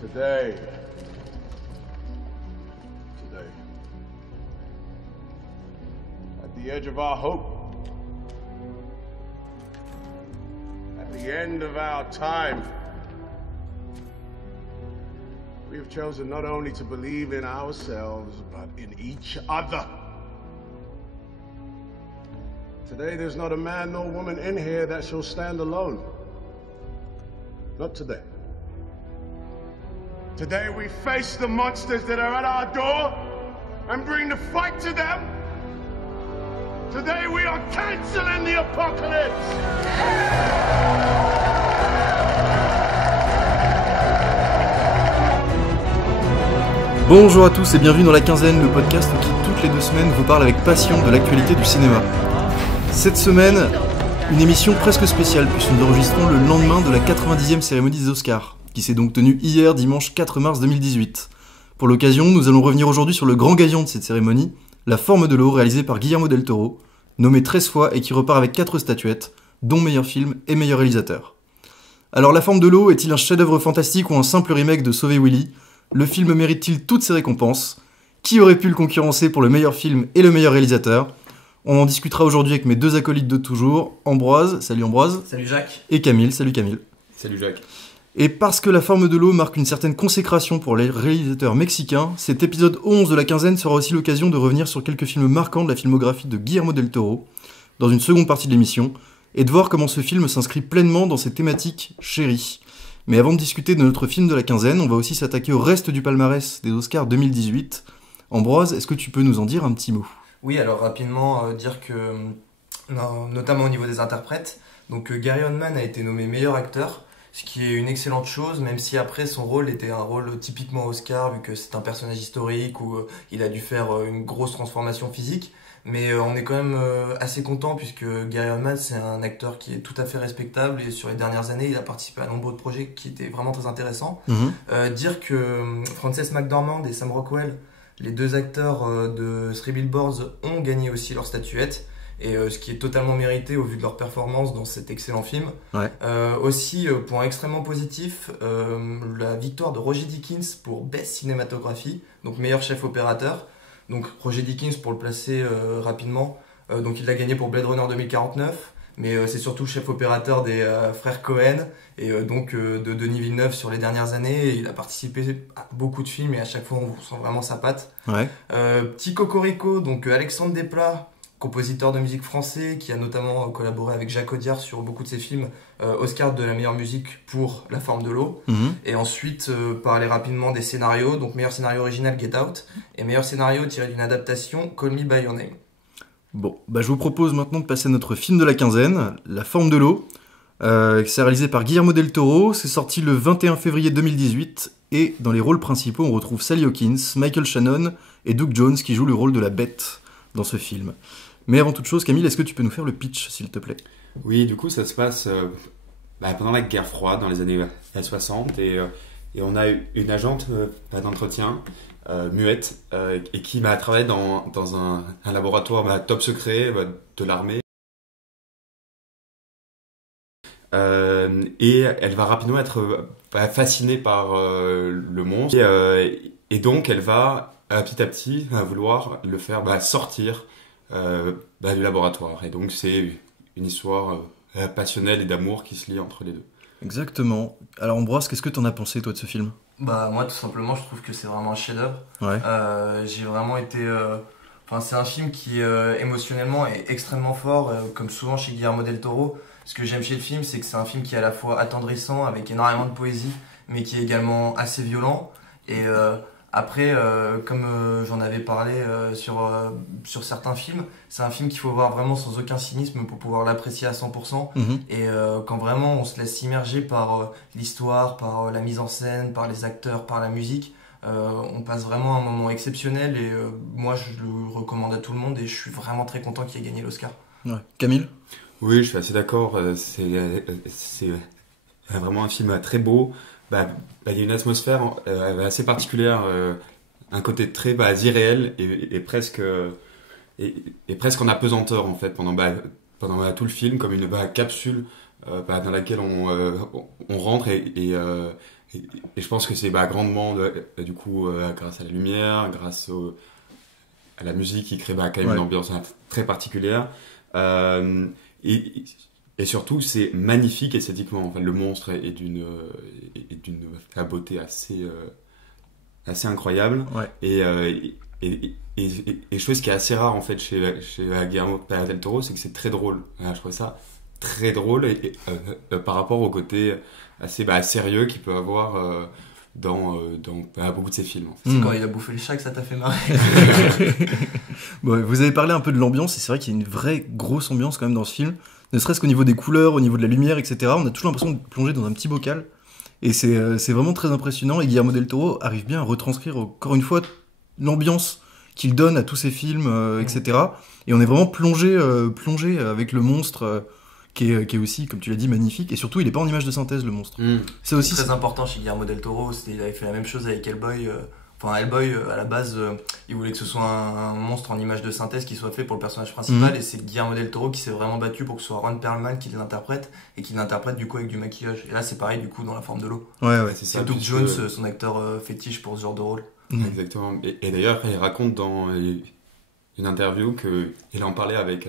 Today, at the edge of our hope, at the end of our time, we have chosen not only to believe in ourselves, but in each other. Today, there's not a man nor woman in here that shall stand alone. Not today. Today we face the monsters that are at our door and bring the fight to them. Today we are canceling the apocalypse. Bonjour à tous et bienvenue dans La Quinzaine, le podcast qui toutes les 2 semaines vous parle avec passion de l'actualité du cinéma. Cette semaine, une émission presque spéciale puisque nous enregistrons le lendemain de la 90e cérémonie des Oscars, qui s'est donc tenue hier dimanche 4 mars 2018. Pour l'occasion, nous allons revenir aujourd'hui sur le grand gagnant de cette cérémonie, La Forme de l'eau, réalisé par Guillermo del Toro, nommé 13 fois et qui repart avec 4 statuettes, dont meilleur film et meilleur réalisateur. Alors La Forme de l'eau est-il un chef-d'œuvre fantastique ou un simple remake de Sauver Willy ? Le film mérite-t-il toutes ses récompenses ? Qui aurait pu le concurrencer pour le meilleur film et le meilleur réalisateur ? On en discutera aujourd'hui avec mes 2 acolytes de toujours, Ambroise, salut Ambroise. Salut Jacques. Et Camille, salut Camille. Salut Jacques. Et parce que La Forme de l'eau marque une certaine consécration pour les réalisateurs mexicains, cet épisode 11 de La Quinzaine sera aussi l'occasion de revenir sur quelques films marquants de la filmographie de Guillermo del Toro, dans une seconde partie de l'émission, et de voir comment ce film s'inscrit pleinement dans ses thématiques chéries. Mais avant de discuter de notre film de La Quinzaine, on va aussi s'attaquer au reste du palmarès des Oscars 2018. Ambroise, est-ce que tu peux nous en dire un petit mot ? Oui, alors rapidement dire que, notamment au niveau des interprètes, donc Gary Oldman a été nommé meilleur acteur, ce qui est une excellente chose, même si après son rôle était un rôle typiquement Oscar, vu que c'est un personnage historique où il a dû faire une grosse transformation physique. Mais on est quand même assez content puisque Gary Oldman c'est un acteur qui est tout à fait respectable et sur les dernières années il a participé à nombreux projets qui étaient vraiment très intéressants. Dire que Frances McDormand et Sam Rockwell, les 2 acteurs de Three Billboards, ont gagné aussi leur statuette. Et ce qui est totalement mérité au vu de leur performance dans cet excellent film. Ouais. Aussi, point extrêmement positif, la victoire de Roger Deakins pour Best Cinématographie, donc meilleur chef opérateur. Donc Roger Deakins, pour le placer rapidement, donc il l'a gagné pour Blade Runner 2049, mais c'est surtout le chef opérateur des frères Cohen et donc de Denis Villeneuve sur les dernières années. Il a participé à beaucoup de films et à chaque fois on sent vraiment sa patte. Ouais. Petit cocorico, donc Alexandre Desplat, compositeur de musique français qui a notamment collaboré avec Jacques Audiard sur beaucoup de ses films, Oscar de la meilleure musique pour La Forme de l'eau. Et ensuite parler rapidement des scénarios, donc meilleur scénario original Get Out et meilleur scénario tiré d'une adaptation Call Me By Your Name. Bon, je vous propose maintenant de passer à notre film de la quinzaine, La Forme de l'eau. C'est réalisé par Guillermo del Toro, c'est sorti le 21 février 2018 et dans les rôles principaux on retrouve Sally Hawkins, Michael Shannon et Doug Jones qui jouent le rôle de la bête dans ce film. Mais avant toute chose, Camille, est-ce que tu peux nous faire le pitch, s'il te plaît ? Oui, du coup, ça se passe pendant la guerre froide, dans les années 60, et on a une agente d'entretien muette et qui travaille dans un laboratoire top secret de l'armée. Et elle va rapidement être fascinée par le monstre, et donc elle va petit à petit vouloir le faire sortir du laboratoire. Et donc c'est une histoire passionnelle et d'amour qui se lie entre les 2. Exactement. Alors Ambroise, qu'est-ce que t'en as pensé toi de ce film ? Moi tout simplement je trouve que c'est vraiment un chef-d'œuvre. Ouais. J'ai vraiment été... c'est un film qui émotionnellement est extrêmement fort, comme souvent chez Guillermo del Toro. Ce que j'aime chez le film, c'est que c'est un film qui est à la fois attendrissant avec énormément de poésie, mais qui est également assez violent. Et après, comme j'en avais parlé sur certains films, c'est un film qu'il faut voir vraiment sans aucun cynisme pour pouvoir l'apprécier à 100%. Et quand vraiment on se laisse immerger par l'histoire, par la mise en scène, par les acteurs, par la musique, on passe vraiment un moment exceptionnel. Et moi, je le recommande à tout le monde et je suis vraiment très content qu'il ait gagné l'Oscar. Ouais. Camille ? Oui, je suis assez d'accord. C'est vraiment un film très beau. Il y a une atmosphère assez particulière, un côté très irréel et presque en apesanteur en fait pendant tout le film, comme une capsule dans laquelle on rentre et et je pense que c'est grandement du coup grâce à la lumière, à la musique qui crée quand même une ambiance très particulière. Et surtout, c'est magnifique esthétiquement. Enfin, le monstre est d'une beauté assez incroyable. Ouais. Et chose qui est assez rare en fait chez Guillermo del Toro, c'est que c'est très drôle. Je trouve ça très drôle par rapport au côté assez sérieux qu'il peut avoir dans beaucoup de ses films. C'est quand il a bouffé le chat que ça t'a fait marrer. Bon, vous avez parlé un peu de l'ambiance, et c'est vrai qu'il y a une vraie grosse ambiance quand même dans ce film. Ne serait-ce qu'au niveau des couleurs, au niveau de la lumière, etc. On a toujours l'impression de plonger dans un petit bocal. Et c'est vraiment très impressionnant. Et Guillermo del Toro arrive bien à retranscrire encore une fois l'ambiance qu'il donne à tous ses films, etc. Et on est vraiment plongé avec le monstre qui est aussi, comme tu l'as dit, magnifique. Et surtout, il n'est pas en image de synthèse, le monstre. C'est aussi très important chez Guillermo del Toro. Il avait fait la même chose avec Hellboy. Hellboy, à la base, il voulait que ce soit un monstre en image de synthèse qui soit fait pour le personnage principal, et c'est Guillermo del Toro qui s'est vraiment battu pour que ce soit Ron Perlman qui l'interprète, et qui l'interprète du coup avec du maquillage. Et là, c'est pareil, du coup, dans la forme de l'eau. Ouais, c'est Doug Jones, son acteur fétiche pour ce genre de rôle. Exactement. Et d'ailleurs, il raconte dans une interview qu'il en parlait avec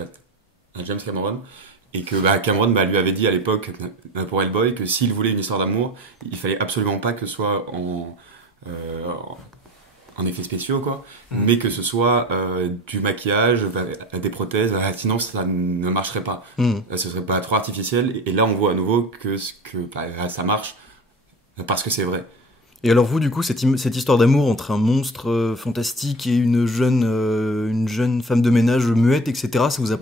James Cameron, et que Cameron lui avait dit à l'époque, pour Hellboy, que s'il voulait une histoire d'amour, il fallait absolument pas que ce soit en effets spéciaux, quoi, mais que ce soit du maquillage, des prothèses, sinon ça ne marcherait pas. Ce serait pas trop artificiel, et là on voit à nouveau que ça marche parce que c'est vrai. Et alors vous, du coup, cette histoire d'amour entre un monstre fantastique et une jeune femme de ménage muette, etc., ça vous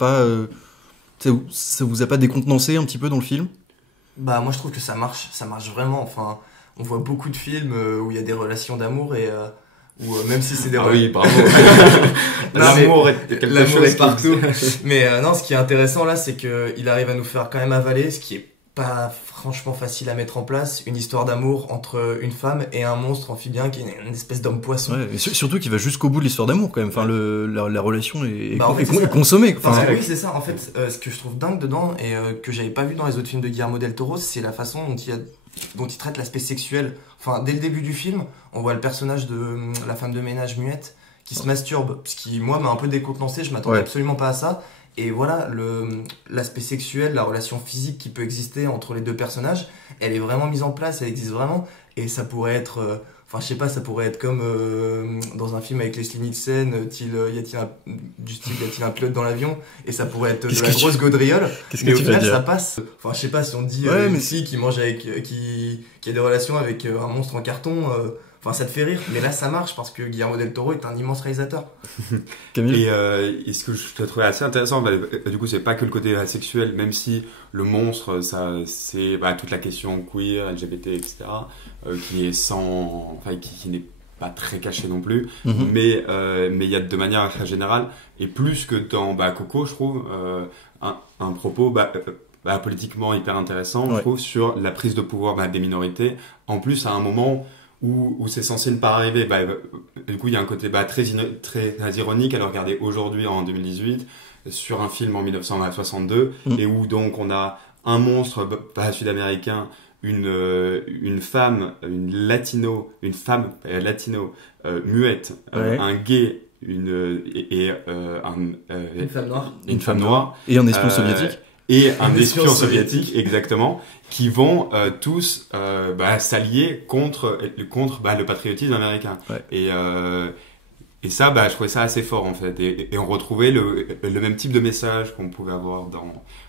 a pas décontenancé un petit peu dans le film ? Moi je trouve que ça marche vraiment. Enfin, on voit beaucoup de films où il y a des relations d'amour et ou même si c'est des oui, bravo. L'amour est partout. Mais non, ce qui est intéressant là, c'est que il arrive à nous faire quand même avaler, ce qui est pas franchement facile à mettre en place, une histoire d'amour entre une femme et un monstre amphibien qui est une espèce d'homme poisson. Ouais, et surtout qu'il va jusqu'au bout de l'histoire d'amour quand même. Enfin, la relation est est consommée. Oui, c'est ça. En fait, ce que je trouve dingue dedans et que j'avais pas vu dans les autres films de Guillermo del Toro, c'est la façon dont il traite l'aspect sexuel. Enfin, dès le début du film, on voit le personnage de la femme de ménage muette qui se masturbe, ce qui, moi, m'a un peu décontenancé. Je m'attendais absolument pas à ça. Et voilà, l'aspect sexuel, la relation physique qui peut exister entre les deux personnages, elle est vraiment mise en place, elle existe vraiment. Et ça pourrait être... Enfin, je sais pas, ça pourrait être comme dans un film avec Leslie Nielsen, y a-t-il un pilote dans l'avion, et ça pourrait être de la grosse gaudriole. Mais au final, ça passe. Enfin, je sais pas si on dit une fille qui mange qui a des relations avec un monstre en carton. Enfin, ça te fait rire, mais là ça marche parce que Guillermo del Toro est un immense réalisateur. Et ce que je trouvais assez intéressant, du coup, c'est pas que le côté sexuel, même si le monstre, c'est toute la question queer, LGBT, etc., qui n'est pas très caché non plus, mais il y a de manière générale, et plus que dans Coco, je trouve, un propos politiquement hyper intéressant, je trouve, sur la prise de pouvoir des minorités, en plus à un moment où c'est censé ne pas arriver. Du coup, il y a un côté très ironique à le regarder aujourd'hui, en 2018, sur un film en 1962, et où donc on a un monstre sud-américain, une femme latino muette, un gay, une femme noire et un espion soviétique. Et un espion soviétique, exactement, qui vont tous s'allier contre le patriotisme américain. Et ça, je trouvais ça assez fort en fait. Et on retrouvait le même type de message qu'on pouvait avoir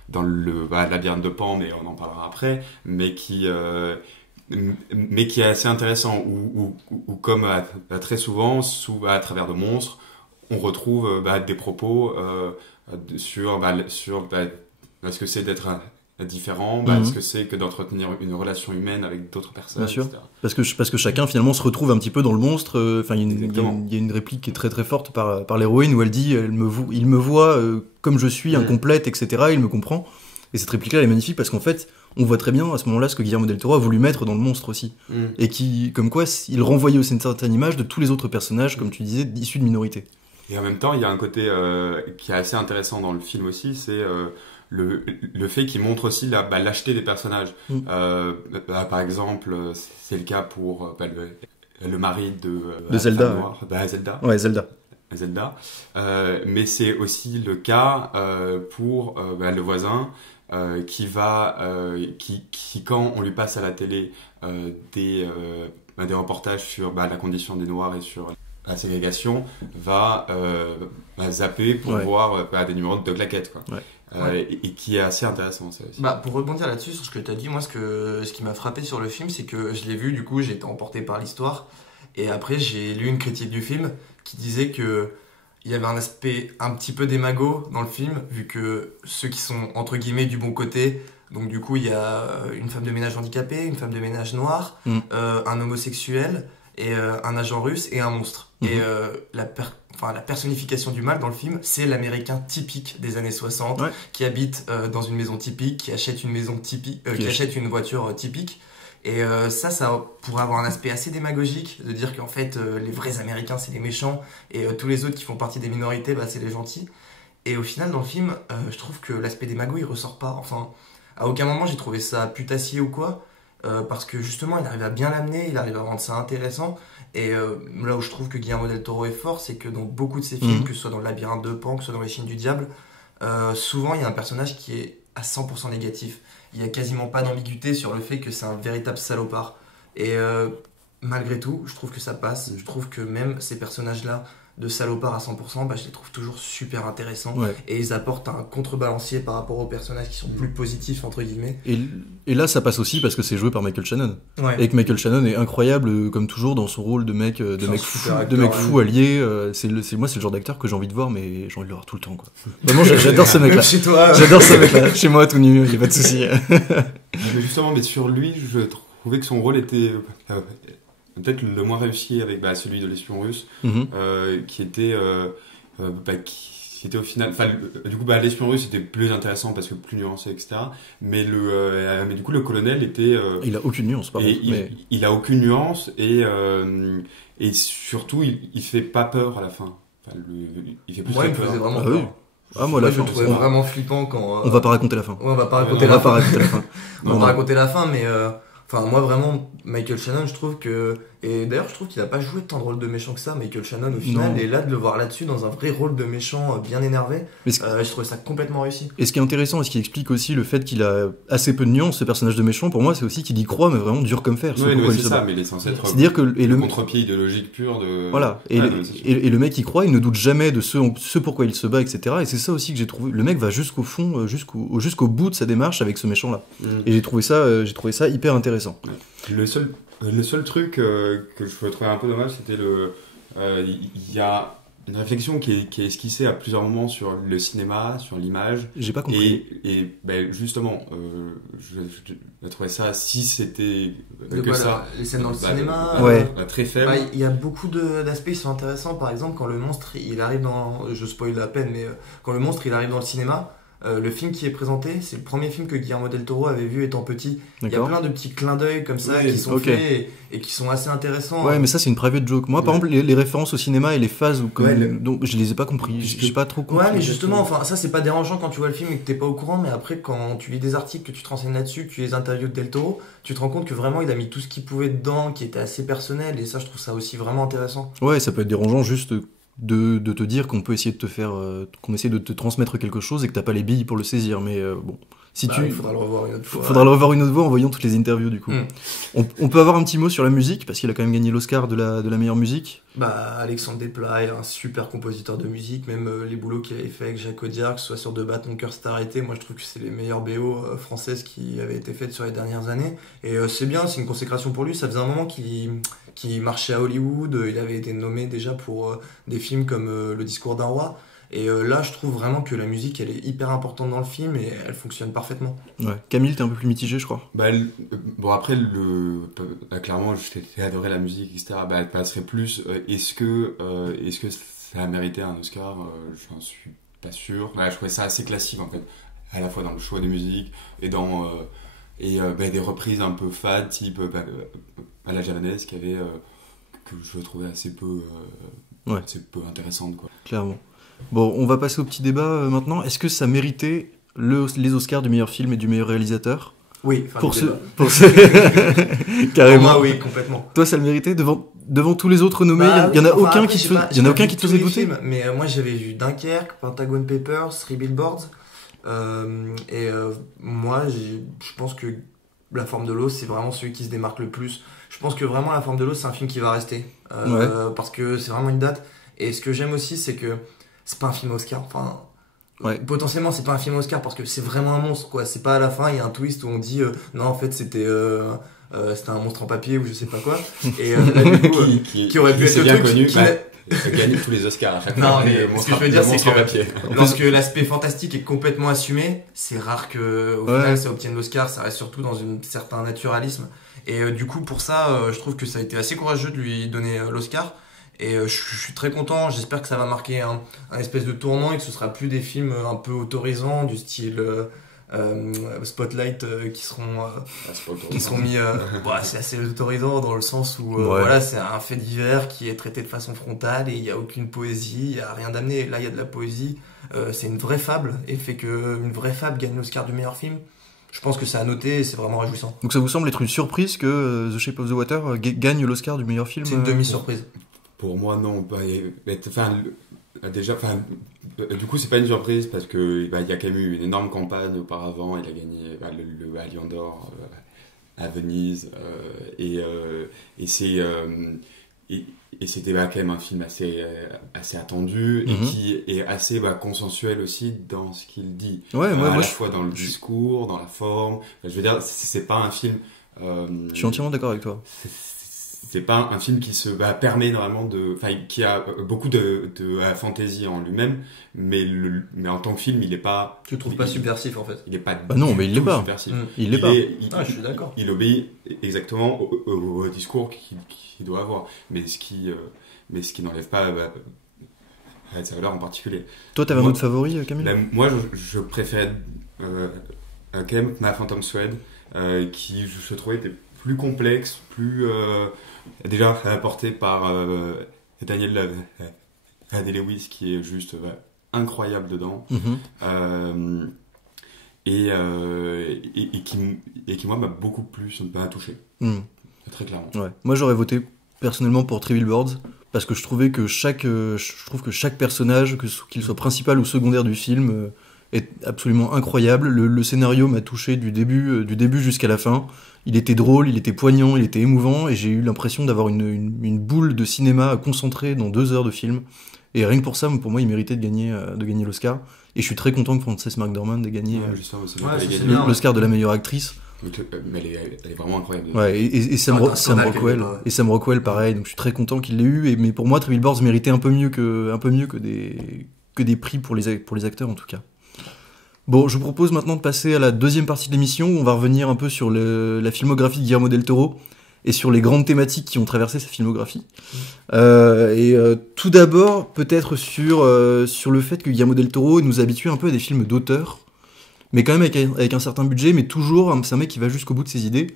dans le labyrinthe de Pan, mais on en parlera après, mais qui est assez intéressant, où comme très souvent, à travers de monstres, on retrouve des propos sur ce que c'est d'être différent, ce que c'est que d'entretenir une relation humaine avec d'autres personnes, bien sûr. etc. Parce que chacun finalement se retrouve un petit peu dans le monstre. Enfin, il y a une réplique qui est très très forte par l'héroïne où elle dit il me voit comme je suis, incomplète, etc. Il me comprend. Et cette réplique-là, elle est magnifique parce qu'en fait, on voit très bien à ce moment-là ce que Guillermo del Toro a voulu mettre dans le monstre aussi, et qui, comme quoi, il renvoyait aussi une certaine image de tous les autres personnages, comme tu disais, issus de minorités. Et en même temps, il y a un côté qui est assez intéressant dans le film aussi, c'est le fait qu'il montre aussi lâcheté des personnages. Par exemple, c'est le cas pour le mari de Zelda. Zelda. Ouais, Zelda. Mais c'est aussi le cas pour le voisin qui quand on lui passe à la télé des reportages sur la condition des Noirs et sur la ségrégation, va zapper pour voir des numéros de claquettes, quoi. Et qui est assez intéressant, ça aussi. Pour rebondir là-dessus sur ce que tu as dit, moi ce qui m'a frappé sur le film, c'est que je l'ai vu, du coup j'ai été emporté par l'histoire, et après j'ai lu une critique du film qui disait que il y avait un aspect un petit peu démago dans le film, vu que ceux qui sont entre guillemets du bon côté, donc du coup il y a une femme de ménage handicapée, une femme de ménage noire, un homosexuel, et un agent russe et un monstre. Et la personnification du mal dans le film, c'est l'américain typique des années 60, qui habite dans une maison typique, qui achète une maison typique, qui achète une voiture typique. Et ça pourrait avoir un aspect assez démagogique, de dire qu'en fait les vrais américains c'est les méchants et tous les autres qui font partie des minorités c'est les gentils. Et au final dans le film, je trouve que l'aspect démago il ressort pas. Enfin, à aucun moment j'ai trouvé ça putassier ou quoi, parce que justement il arrive à bien l'amener, il arrive à rendre ça intéressant. Et là où je trouve que Guillermo del Toro est fort, c'est que dans beaucoup de ses films, que ce soit dans Le Labyrinthe de Pan, que ce soit dans Les Chines du Diable, souvent il y a un personnage qui est à 100% négatif. Il n'y a quasiment pas d'ambiguïté sur le fait que c'est un véritable salopard. Et malgré tout, je trouve que ça passe. Je trouve que même ces personnages-là, de salopards à 100%, je les trouve toujours super intéressants. Et ils apportent un contrebalancier par rapport aux personnages qui sont plus positifs, entre guillemets. Et là, ça passe aussi parce que c'est joué par Michael Shannon. Et que Michael Shannon est incroyable, comme toujours, dans son rôle de mec fou allié. Moi, c'est le genre d'acteur que j'ai envie de voir, mais j'ai envie de le voir tout le temps, quoi. Vraiment, j'adore ce mec-là. Chez toi. J'adore ce mec-là. Chez moi, tout nu, il n'y a pas de souci. Mais justement, sur lui, je trouvais que son rôle était peut-être le moins réussi avec celui de l'espion russe, qui était au final, du coup l'espion russe était plus intéressant parce que plus nuancé, etc. Mais du coup le colonel était il a aucune nuance, par contre. Il a aucune nuance et surtout il fait pas peur à la fin. Il fait plus peur. Il faisait vraiment peur. Moi, je le trouvais vraiment flippant quand. On va pas raconter la fin. On va pas raconter la fin, mais. Moi vraiment, Michael Shannon, je trouve que... Et d'ailleurs, je trouve qu'il a pas joué tant de rôle de méchant que ça, Michael Shannon, au final. Et là, de le voir là-dessus, dans un vrai rôle de méchant bien énervé, je trouvais ça complètement réussi. Et ce qui est intéressant, et ce qui explique aussi le fait qu'il a assez peu de nuances, ce personnage de méchant, pour moi, c'est aussi qu'il y croit, mais vraiment dur comme fer. C'est ça, mais il est censé être le contre-pied idéologique pur de... Voilà, et le mec, il croit, il ne doute jamais de ce pourquoi il se bat, etc. Et c'est ça aussi que j'ai trouvé. Le mec va jusqu'au fond, jusqu'au bout de sa démarche avec ce méchant-là. Et j'ai trouvé ça hyper intéressant. Le seul truc que je trouvais un peu dommage, c'était il y a une réflexion qui est esquissée à plusieurs moments sur le cinéma, sur l'image. J'ai pas compris. Et justement, je trouvais ça, si c'était les scènes dans le cinéma, très faible. Il y a beaucoup d'aspects qui sont intéressants. Par exemple, quand le monstre il arrive je spoil à peine, mais quand le monstre il arrive dans le cinéma, le film qui est présenté, c'est le premier film que Guillermo del Toro avait vu étant petit. Il y a plein de petits clins d'œil comme ça qui sont faits et qui sont assez intéressants. Ouais, mais ça c'est une private joke. Moi, par exemple, les références au cinéma et les phases donc je les ai pas compris. J'ai pas trop compris. Ouais, mais justement, ça c'est pas dérangeant quand tu vois le film et que t'es pas au courant, mais après quand tu lis des articles, que tu te renseignes là-dessus, que tu les interviews de del Toro, tu te rends compte que vraiment il a mis tout ce qu'il pouvait dedans, qui était assez personnel, et ça je trouve ça aussi vraiment intéressant. Ouais, ça peut être dérangeant juste de te dire qu'on peut essayer de te faire qu'on essaie de te transmettre quelque chose et que t'as pas les billes pour le saisir, mais bon, il faudra le revoir une autre fois. Faudra le revoir une autre fois en voyant toutes les interviews du coup. On peut avoir un petit mot sur la musique parce qu'il a quand même gagné l'Oscar de la meilleure musique. Alexandre Desplat est un super compositeur de musique, même les boulots qu'il avait fait avec Jacques Audiard, que ce soit sur De Battre, Mon cœur s'est arrêté, moi je trouve que c'est les meilleures BO françaises qui avaient été faites sur les dernières années, et c'est bien, c'est une consécration pour lui. Ça faisait un moment qu'il marchait à Hollywood, il avait été nommé déjà pour des films comme Le discours d'un roi, et là je trouve vraiment que la musique elle est hyper importante dans le film et elle fonctionne parfaitement. Ouais. Camille, t'es un peu plus mitigé, je crois. Après clairement j'ai adoré la musique, etc. Elle passerait plus. Est-ce que ça a mérité un Oscar? J'en suis pas sûr. Je trouvais ça assez classique en fait, à la fois dans le choix des musiques et dans des reprises un peu fades, type à la javanaise, que je trouvais assez peu intéressantes, quoi. Clairement. Bon, on va passer au petit débat maintenant. Est-ce que ça méritait les Oscars du meilleur film et du meilleur réalisateur. Oui, pour carrément. Moi, oui, complètement. Toi, ça le méritait devant tous les autres nommés. Il y en a aucun qui te faisait douter. Mais moi, j'avais vu Dunkerque, Pentagon Papers, Three Billboards. Moi, je pense que La Forme de l'eau, c'est vraiment celui qui se démarque le plus. Je pense que vraiment La Forme de l'eau, c'est un film qui va rester. Parce que c'est vraiment une date. Et ce que j'aime aussi, c'est que c'est pas un film Oscar. Enfin, potentiellement, c'est pas un film Oscar parce que c'est vraiment un monstre, quoi. C'est pas à la fin, il y a un twist où on dit non, en fait, c'était un monstre en papier ou je sais pas quoi. Et là, du coup, qui aurait pu être bien le truc connu. qui Gagne tous les Oscars à chaque fois. Non, mais ce que je veux dire, c'est que papier. lorsque l'aspect fantastique est complètement assumé, c'est rare que au final ça obtienne l'Oscar. Ça reste surtout dans un certain naturalisme. Et du coup, pour ça, je trouve que ça a été assez courageux de lui donner l'Oscar. Et je suis très content. J'espère que ça va marquer un espèce de tournant et que ce sera plus des films un peu autorisants du style Spotlight qui seront mis. C'est assez autorisant dans le sens où voilà, c'est un fait divers qui est traité de façon frontale et il n'y a aucune poésie, il n'y a rien d'amené. Là, il y a de la poésie. C'est une vraie fable et fait qu'une vraie fable gagne l'Oscar du meilleur film. Je pense que c'est à noter et c'est vraiment réjouissant. Donc ça vous semble être une surprise que The Shape of the Water gagne l'Oscar du meilleur film? C'est une demi-surprise. Pour moi, non. Déjà, du coup, c'est pas une surprise parce que il y a quand même eu une énorme campagne auparavant. Il a gagné le Lion d'Or à Venise et c'était quand même un film assez attendu et qui est assez consensuel aussi dans ce qu'il dit. À la fois dans le discours, dans la forme. Je veux dire, c'est pas un film. Je suis entièrement d'accord avec toi. C'est pas un film qui se permet normalement qui a beaucoup de fantaisie en lui-même, mais en tant que film, il est pas. Tu le trouves pas subversif en fait? Il est pas. Non, mais il l'est pas. Subversif. Il l'est pas. Je suis d'accord. Il obéit exactement au discours qu'il doit avoir, mais ce qui n'enlève pas sa valeur en particulier. Toi, t'avais un autre favori, Camille? Moi, je préfère quand même Ma Phantom Thread, qui je trouvais était plus complexe, plus déjà apporté par Daniel Day-Lewis qui est juste incroyable dedans et qui moi m'a beaucoup plus touché très clairement. Moi j'aurais voté personnellement pour Three Billboards parce que je trouve que chaque personnage, qu'il soit principal ou secondaire du film, est absolument incroyable. Le scénario m'a touché du début jusqu'à la fin. Il était drôle, il était poignant, il était émouvant, et j'ai eu l'impression d'avoir une boule de cinéma concentrée dans 2 heures de film. Et rien que pour ça, pour moi, il méritait de gagner l'Oscar. Et je suis très content que Frances McDormand ait gagné l'Oscar de la meilleure actrice. Mais elle est vraiment incroyable. Et Sam Rockwell, pareil. Donc je suis très content qu'il l'ait eu. Mais pour moi, Three Billboards méritait un peu mieux que des prix pour les acteurs en tout cas. Bon, je vous propose maintenant de passer à la deuxième partie de l'émission où on va revenir un peu sur la filmographie de Guillermo del Toro et sur les grandes thématiques qui ont traversé sa filmographie. Tout d'abord, peut-être sur le fait que Guillermo del Toro nous habitue un peu à des films d'auteur, mais quand même avec un certain budget, mais toujours, c'est un mec qui va jusqu'au bout de ses idées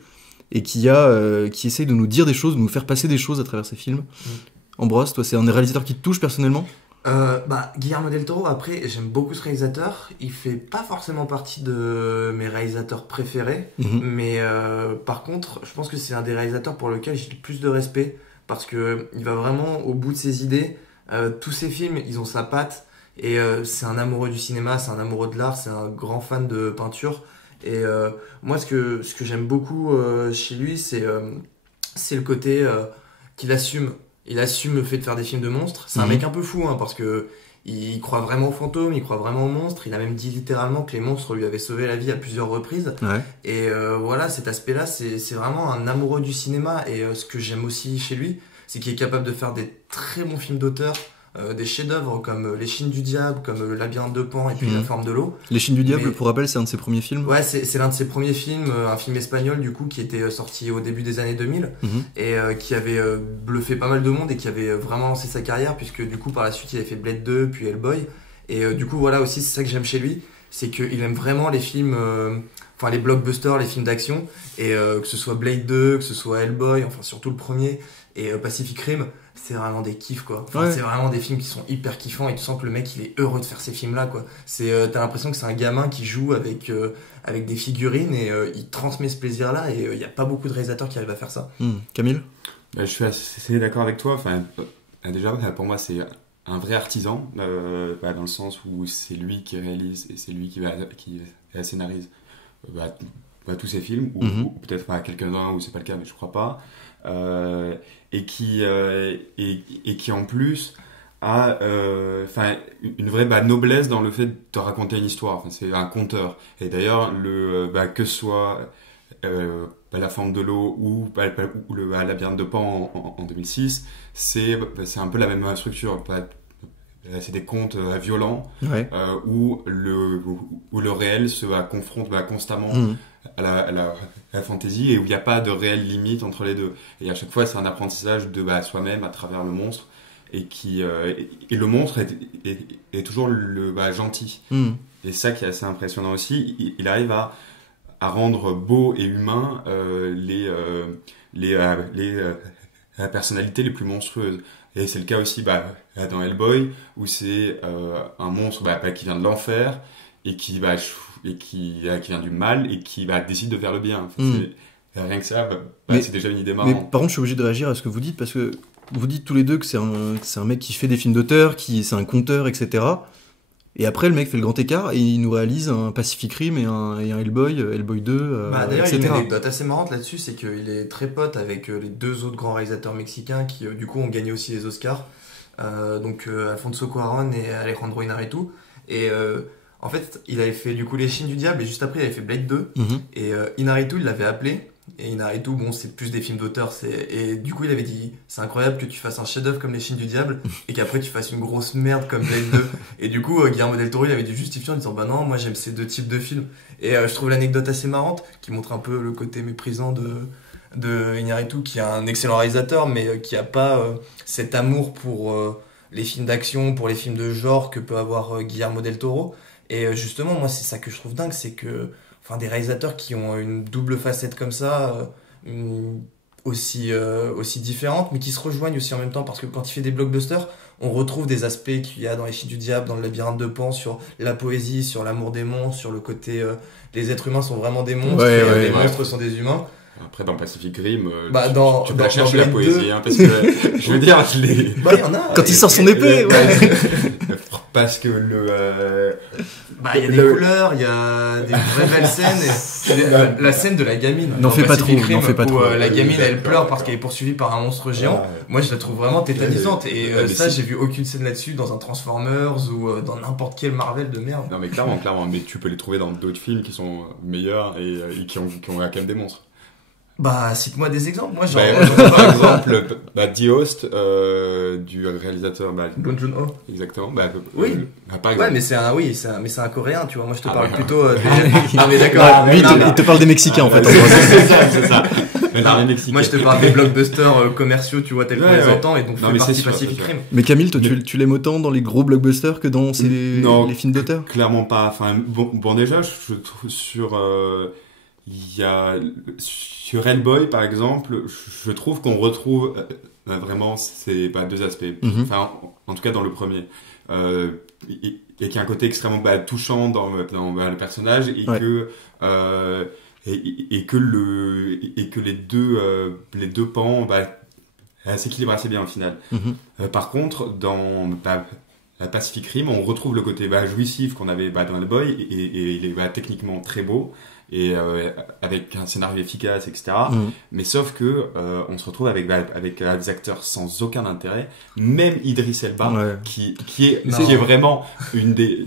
et qui essaye de nous dire des choses, de nous faire passer des choses à travers ses films. Ambroise, toi, c'est un des réalisateurs qui te touche personnellement ? Guillermo del Toro, après, j'aime beaucoup ce réalisateur. Il fait pas forcément partie de mes réalisateurs préférés, mais par contre, je pense que c'est un des réalisateurs pour lequel j'ai le plus de respect parce que il va vraiment au bout de ses idées. Tous ses films, ils ont sa patte et c'est un amoureux du cinéma, c'est un amoureux de l'art, c'est un grand fan de peinture. Et moi, ce que j'aime beaucoup chez lui, c'est le côté qu'il assume. Il assume le fait de faire des films de monstres. C'est un mec un peu fou, parce que il croit vraiment aux fantômes, il croit vraiment aux monstres. Il a même dit littéralement que les monstres lui avaient sauvé la vie à plusieurs reprises. Et voilà, cet aspect-là, c'est vraiment un amoureux du cinéma. Et ce que j'aime aussi chez lui, c'est qu'il est capable de faire des très bons films d'auteur, des chefs-d'œuvre comme Les Chines du Diable, comme Le Labyrinthe de Pan et puis La Forme de l'eau. Les Chines du Diable, pour rappel, c'est un de ses premiers films. Ouais, c'est l'un de ses premiers films, un film espagnol du coup qui était sorti au début des années 2000 et qui avait bluffé pas mal de monde et qui avait vraiment lancé sa carrière puisque du coup par la suite il avait fait Blade 2 puis Hellboy et du coup voilà aussi c'est ça que j'aime chez lui, c'est qu'il aime vraiment les films enfin les blockbusters, les films d'action, et que ce soit Blade 2, que ce soit Hellboy, enfin surtout le premier, et Pacific Rim, c'est vraiment des kiffs quoi. Enfin, c'est vraiment des films qui sont hyper kiffants et tu sens que le mec il est heureux de faire ces films là quoi. T'as l'impression que c'est un gamin qui joue avec des figurines et il transmet ce plaisir là et il y a pas beaucoup de réalisateurs qui arrivent à faire ça. Camille? Je suis assez d'accord avec toi. Enfin, déjà pour moi c'est un vrai artisan dans le sens où c'est lui qui réalise et c'est lui qui scénarise tous ses films ou peut-être pas quelques-uns où c'est pas le cas mais je crois pas. Et qui en plus a une vraie noblesse dans le fait de te raconter une histoire. Enfin, c'est un conteur. Et d'ailleurs, que ce soit La Forme de l'eau ou le Labyrinthe de Pan en 2006, c'est un peu la même structure. C'est des contes violents où le réel se confronte constamment à la fantaisie et où il n'y a pas de réelle limite entre les deux. Et à chaque fois, c'est un apprentissage de soi-même à travers le monstre et le monstre est toujours le gentil. Et ça qui est assez impressionnant aussi, il arrive à rendre beau et humain les personnalités les plus monstrueuses. Et c'est le cas aussi dans Hellboy où c'est un monstre qui vient de l'enfer et qui vient du mal et qui décide de faire le bien. Rien que ça, c'est déjà une idée marrante. Mais par contre, je suis obligé de réagir à ce que vous dites parce que vous dites tous les deux que c'est un mec qui fait des films d'auteur, c'est un conteur, etc. Et après, le mec fait le grand écart et il nous réalise un Pacific Rim et un Hellboy 2, d'ailleurs, etc. il y a une anecdote assez marrante là-dessus, c'est qu'il est très pote avec les deux autres grands réalisateurs mexicains qui, du coup, ont gagné aussi les Oscars. Donc, Alfonso Cuarón et Alejandro Iñárritu. Et en fait, il avait fait du coup Les Chines du Diable et juste après, il avait fait Blade 2. Et Iñárritu, il l'avait appelé. Et Iñárritu, c'est plus des films d'auteur. Et du coup, il avait dit c'est incroyable que tu fasses un chef-d'œuvre comme Les Chines du Diable et qu'après tu fasses une grosse merde comme Blade 2. Et du coup, Guillermo del Toro, il avait dû justifier en disant non, moi j'aime ces deux types de films. Et je trouve l'anecdote assez marrante qui montre un peu le côté méprisant de Iñárritu, qui est un excellent réalisateur, mais qui a pas cet amour pour les films d'action, pour les films de genre que peut avoir Guillermo del Toro. Et justement, moi, c'est ça que je trouve dingue, c'est que des réalisateurs qui ont une double facette comme ça, aussi différente, mais qui se rejoignent aussi en même temps, parce que quand il fait des blockbusters, on retrouve des aspects qu'il y a dans Les Chines du Diable, dans le Labyrinthe de Pan, sur la poésie, sur l'amour des monstres, sur le côté les êtres humains sont vraiment des monstres, les monstres sont des humains. Après, dans Pacific Rim, tu dans cherches la poésie, parce que, je veux dire, il y en a. Quand il sort son épée, parce que il y a des couleurs, il y a des vraies belles scènes. Et la scène de la gamine. N'en fais pas trop. La gamine, elle pleure parce qu'elle est poursuivie par un monstre géant. Moi, je la trouve vraiment tétanisante. Et j'ai vu aucune scène là-dessus dans un Transformers ou dans n'importe quel Marvel de merde. Non, mais clairement. Mais tu peux les trouver dans d'autres films qui sont meilleurs et qui ont quand même des monstres. Cite-moi des exemples. Moi, par exemple, The Host, du réalisateur, Bong Joon-ho. Exactement. Oui. Par exemple. Ouais, mais c'est un coréen, tu vois. Moi, je te parle plutôt mais d'accord. Lui, il te parle des Mexicains, en fait. C'est ça. Moi, je te parle des blockbusters commerciaux, tu vois, tels qu'on les entend, et donc fait partie Pacific Rim. Mais Camille, toi, tu l'aimes autant dans les gros blockbusters que dans les films d'auteur? Clairement pas. Enfin, bon, déjà, je trouve sur Hellboy, par exemple, je trouve qu'on retrouve vraiment ces deux aspects. Enfin, en tout cas dans le premier. Et qu'il y a un côté extrêmement touchant dans le personnage et que les deux pans s'équilibrent assez bien au final. Par contre, dans la Pacific Rim, on retrouve le côté jouissif qu'on avait dans Hellboy et il est techniquement très beau. Et avec un scénario efficace, etc. Mais sauf que on se retrouve avec des acteurs sans aucun intérêt, même Idris Elba, qui est vraiment une des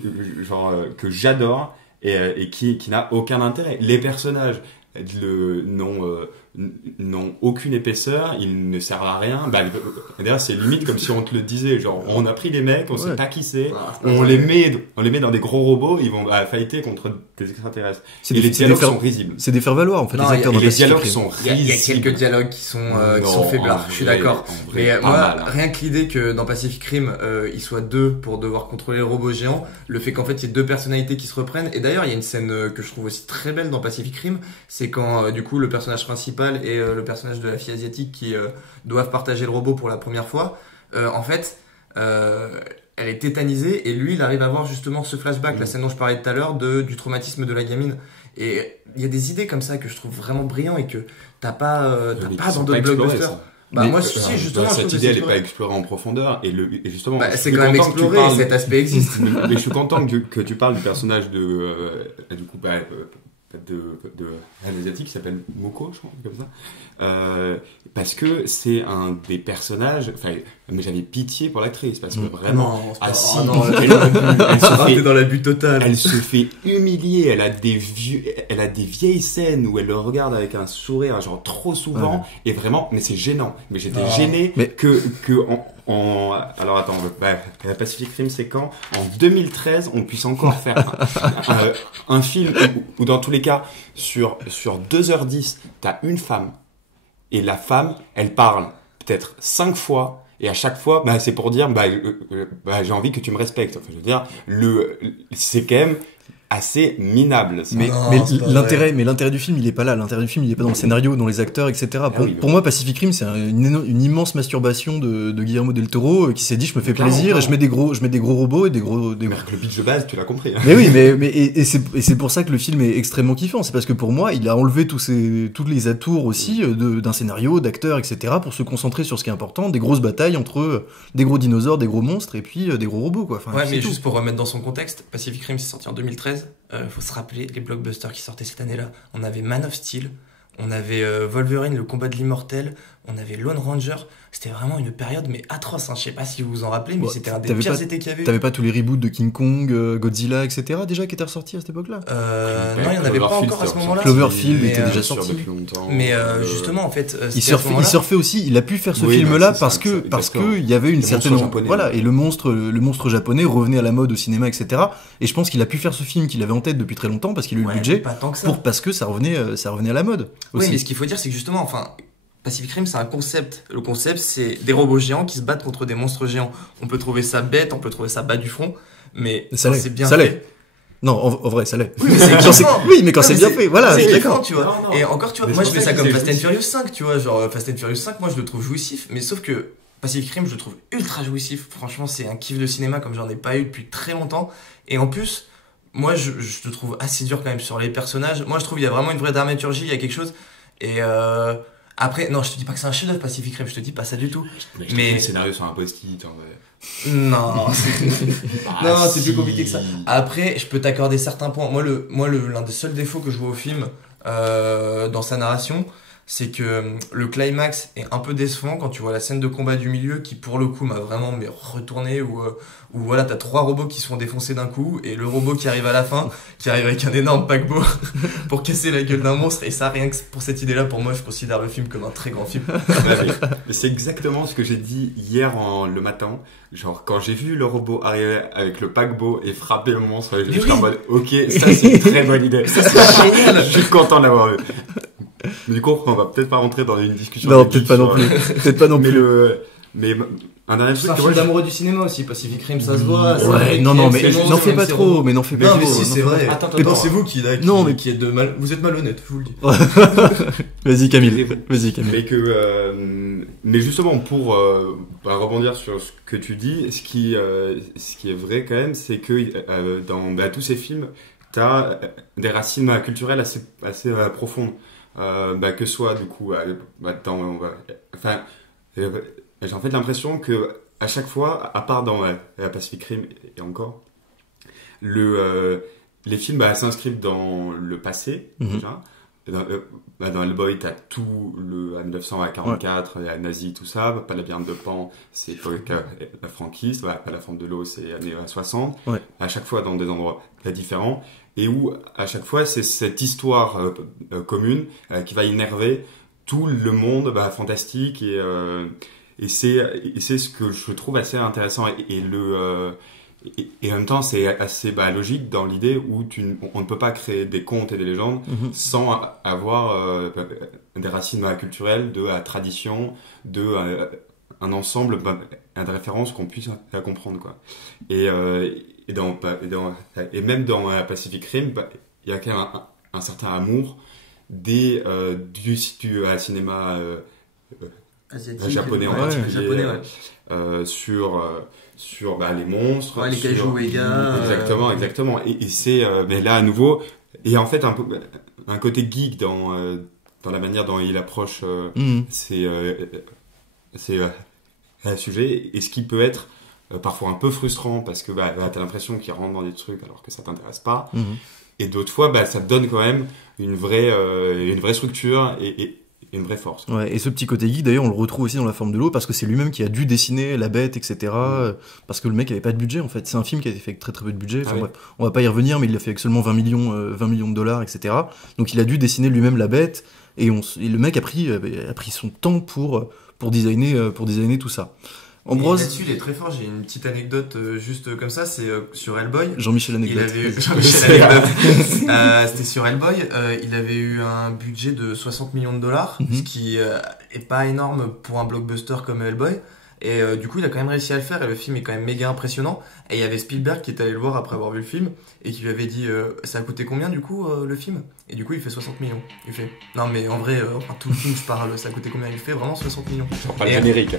que j'adore et qui n'a aucun intérêt. Les personnages, le nom n'ont aucune épaisseur, ils ne servent à rien. D'ailleurs, c'est limite comme si on te le disait, genre, on a pris les mecs, on sait pas qui c'est, on les met dans des gros robots, ils vont fighter contre des extraterrestres. Et les dialogues sont risibles. C'est des faire-valoir, en fait, les acteurs dans les Pacific dialogues Rim. sont risibles. Il y a quelques dialogues qui sont faiblards, je suis d'accord. Mais moi, rien que l'idée que dans Pacific Rim, ils soient deux pour devoir contrôler le robot géant, le fait qu'en fait, il y ait deux personnalités qui se reprennent. Et d'ailleurs, il y a une scène que je trouve aussi très belle dans Pacific Rim, c'est quand, du coup, le personnage principal et le personnage de la fille asiatique qui doivent partager le robot pour la première fois. En fait, elle est tétanisée et lui, il arrive à voir justement ce flashback, la scène dont je parlais tout à l'heure, du traumatisme de la gamine. Et il y a des idées comme ça que je trouve vraiment brillant et que t'as pas dans d'autres blockbusters. Moi, si, justement, cette idée, elle n'est pas explorée en profondeur et justement. C'est quand même exploré, cet aspect existe. Mais je suis content que tu parles du personnage de l'asiatique qui s'appelle Moko, je crois, comme ça. Parce que c'est un des personnages. Enfin, mais j'avais pitié pour l'actrice parce que vraiment. Elle se fait dans l'abus total. Elle se fait humilier. Elle a des vieilles scènes où elle le regarde avec un sourire, genre trop souvent, et vraiment. Mais c'est gênant. Mais j'étais gêné alors attends, la Pacific Rim, c'est quand en 2013 on puisse encore faire un film où dans tous les cas sur 2h10 t'as une femme et la femme elle parle peut-être 5 fois et à chaque fois c'est pour dire j'ai envie que tu me respectes. Enfin, je veux dire c'est quand même assez minable ça. Mais l'intérêt du film il est pas là, l'intérêt du film il est pas dans le scénario, dans les acteurs, etc. Pour moi Pacific Rim c'est une immense masturbation de Guillermo del Toro qui s'est dit je me fais plaisir et je mets des gros robots et des gros. Mais le pitch de base tu l'as compris. Mais oui et c'est pour ça que le film est extrêmement kiffant, c'est parce que pour moi il a enlevé tous les atours aussi d'un scénario, d'acteurs, etc. pour se concentrer sur ce qui est important, des grosses batailles entre des gros dinosaures, des gros monstres et puis des gros robots quoi. Enfin, mais juste pour remettre dans son contexte, Pacific Rim c'est sorti en 2013. Faut se rappeler les blockbusters qui sortaient cette année-là. On avait Man of Steel, on avait Wolverine, le combat de l'immortel, on avait Lone Ranger. C'était vraiment une période mais atroce. Je sais pas si vous vous en rappelez, mais c'était un des pires étés qu'il y avait. T'avais pas tous les reboots de King Kong, Godzilla, etc. déjà qui étaient ressortis à cette époque-là. Non, il y en avait pas encore à ce moment-là. Cloverfield était déjà sorti. Mais justement, en fait, il surfait aussi. Il a pu faire ce film-là parce que il y avait une certaine et le monstre japonais revenait à la mode au cinéma, etc. Et je pense qu'il a pu faire ce film qu'il avait en tête depuis très longtemps parce qu'il a eu le budget parce que ça revenait à la mode. Oui, mais ce qu'il faut dire, c'est que justement, Pacific Rim, c'est un concept. Le concept, c'est des robots géants qui se battent contre des monstres géants. On peut trouver ça bête, on peut trouver ça bas du front, mais c'est bien fait. Non, en vrai, ça l'est. Oui, mais quand c'est bien fait, voilà, c'est d'accord, tu vois. Et encore, tu vois, moi je fais ça comme Fast and Furious 5, tu vois, genre Fast and Furious 5, moi je le trouve jouissif, mais sauf que Pacific Rim, je le trouve ultra jouissif. Franchement, c'est un kiff de cinéma comme j'en ai pas eu depuis très longtemps. Et en plus, moi je le trouve assez dur quand même sur les personnages. Moi je trouve qu'il y a vraiment une vraie dramaturgie, il y a quelque chose. Et après, non, je te dis pas que c'est un chef-d'œuvre Pacific Rim, je te dis pas ça du tout. Mais les scénarios sont un post-it. Non, c'est plus compliqué que ça. Après, je peux t'accorder certains points. Moi, l'un des seuls défauts que je vois au film, dans sa narration, c'est que le climax est un peu décevant quand tu vois la scène de combat du milieu qui, pour le coup, m'a vraiment retourné où voilà, t'as 3 robots qui se font défoncer d'un coup et le robot qui arrive à la fin, qui arrive avec un énorme paquebot pour casser la gueule d'un monstre. Et ça, rien que pour cette idée-là, pour moi, je considère le film comme un très grand film. C'est exactement ce que j'ai dit hier le matin. Genre, quand j'ai vu le robot arriver avec le paquebot et frapper le monstre, je suis en mode, ok, ça c'est une très bonne idée. Ça c'est génial. Je suis content de l'avoir vu. Mais du coup, on va peut-être pas rentrer dans une discussion. Non, peut-être pas non plus. Mais un dernier truc. C'est un film d'amoureux du cinéma aussi, Pacific Rim, ça se voit. Ouais, non, mais n'en fais pas trop, Non, mais si, c'est vrai. Attends, c'est vous qui êtes vous êtes malhonnête, je vous le dis. Vas-y, Camille. Mais justement, pour rebondir sur ce que tu dis, ce qui est vrai quand même, c'est que dans tous ces films, t'as des racines culturelles assez profondes. Que ce soit du coup j'ai en fait l'impression que à chaque fois, à part dans la Pacific Rim et encore, les films s'inscrivent dans le passé déjà. Dans Hellboy, t'as tout à 1944, la nazi, tout ça, pas la labyrinthe de Pan, c'est la franquiste, pas la forme de l'eau, c'est années 60. Ouais. À chaque fois dans des endroits différents, et où à chaque fois c'est cette histoire commune qui va énerver tout le monde fantastique et c'est ce que je trouve assez intéressant et en même temps c'est assez logique dans l'idée où on ne peut pas créer des contes et des légendes sans avoir des racines culturelles, de la tradition, un ensemble de références qu'on puisse la comprendre quoi. Et même dans Pacific Rim, il y a quand même un certain amour du cinéma asiatique, japonais en particulier, japonais, sur les monstres, les kaiju Wega, exactement. Et c'est mais là à nouveau, et en fait un côté geek dans la manière dont il approche ces sujets, et ce qui peut être parfois un peu frustrant parce que t'as l'impression qu'il rentre dans des trucs alors que ça t'intéresse pas, et d'autres fois ça te donne quand même une vraie structure et une vraie force. Ouais, et ce petit côté geek, d'ailleurs, on le retrouve aussi dans La Forme de l'eau, parce que c'est lui-même qui a dû dessiner La Bête, etc. Parce que le mec avait pas de budget, en fait. C'est un film qui a été fait avec très très peu de budget. Enfin, bref, on va pas y revenir, mais il l'a fait avec seulement 20 millions de dollars, etc. Donc il a dû dessiner lui-même La Bête, et le mec a pris son temps pour designer tout ça. Ambroise, là-dessus, il est très fort. J'ai une petite anecdote juste comme ça. C'est sur Hellboy. Jean-Michel Anecdote. Jean-Michel Anecdote. C'était sur Hellboy. Il avait eu un budget de 60 millions de dollars, ce qui est pas énorme pour un blockbuster comme Hellboy. Et du coup, il a quand même réussi à le faire. Et le film est quand même méga impressionnant. Et il y avait Spielberg qui est allé le voir après avoir vu le film et qui lui avait dit ça a coûté combien du coup le film? Et du coup, il fait 60 millions. Il fait non, mais en vrai, tout le film, je parle, ça a coûté combien? Il fait vraiment 60 millions. Pas le générique.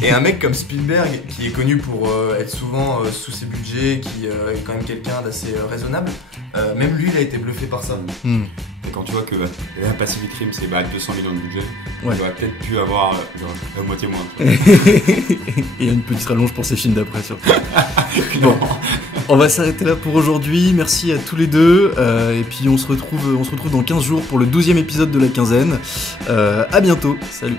Et un mec comme Spielberg, qui est connu pour être souvent sous ses budgets, qui est quand même quelqu'un d'assez raisonnable, même lui, il a été bluffé par ça. Et quand tu vois que Pacific Rim, c'est 200 millions de budget, il aurait peut-être pu avoir la moitié moins. Et il y a une petite rallonge pour ses films d'après, surtout. Bon, on va s'arrêter là pour aujourd'hui. Merci à tous les deux. Et puis on se retrouve dans 15 jours pour le 12e épisode de la quinzaine. À bientôt. Salut.